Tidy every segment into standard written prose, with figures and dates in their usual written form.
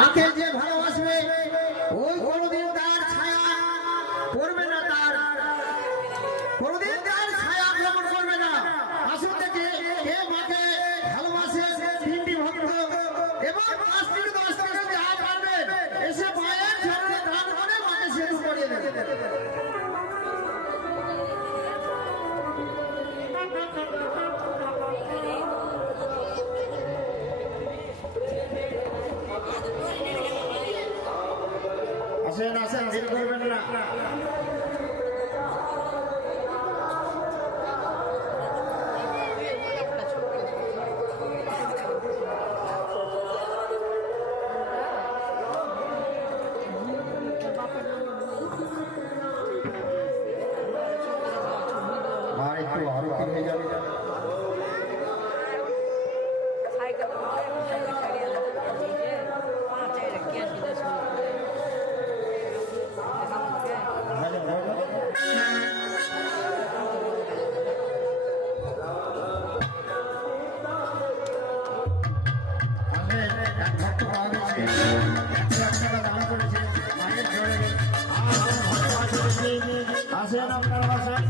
মাকে যে ভালোবাসবে ওই কোনোদিন তার ছায়া পড়বে না, তার কোনোদিন তার ছায়া ভ্রমণ করবে না। আসল থেকে কে মাকে ভালোবাসে তিনটি ভক্ত এবং 5 থেকে 10 টাকা যা পারবে এসে মায়ের চরণে দান করে মাকে সেতু করিয়ে দেবে। আসেন আসেন, দেরি করবেন না। আর একটু আরো হয়ে যাবে। আসেন আপনারা আসেন।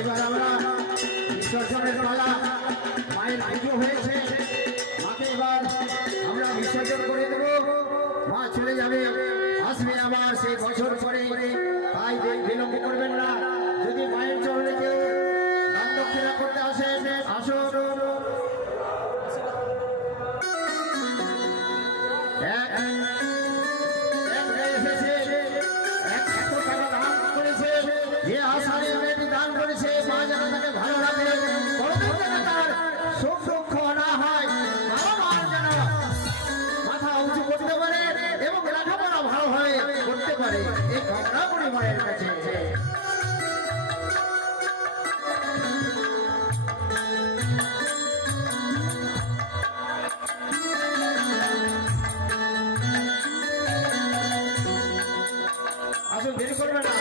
এবার আমরা বিসর্জনের পালা, মায়ের পুজো হয়েছে, মাকে এবার আমরা বিসর্জন করে দেব। মা চলে যাবে, আসবে আবার সেই বছর পরে, তাই বিলম্ব করবেন না। যদি মায়ের চরণে কেউ দান দক্ষিণা করতে আসে আসুন। এসেছে 100 টাকা দান করেছে, যে আশারে দান করেছে মা যেন তাকে ভালো লাগে, কোনোদিন যেন তার সুখ দুঃখ না হয়, মার যেন মাথা উঁচু করতে পারে এবং লেখাপড়া ভালো হয় করতে পারে, এই কামনা করি মায়ের কাছে। আসুন, দেরি করবেন না।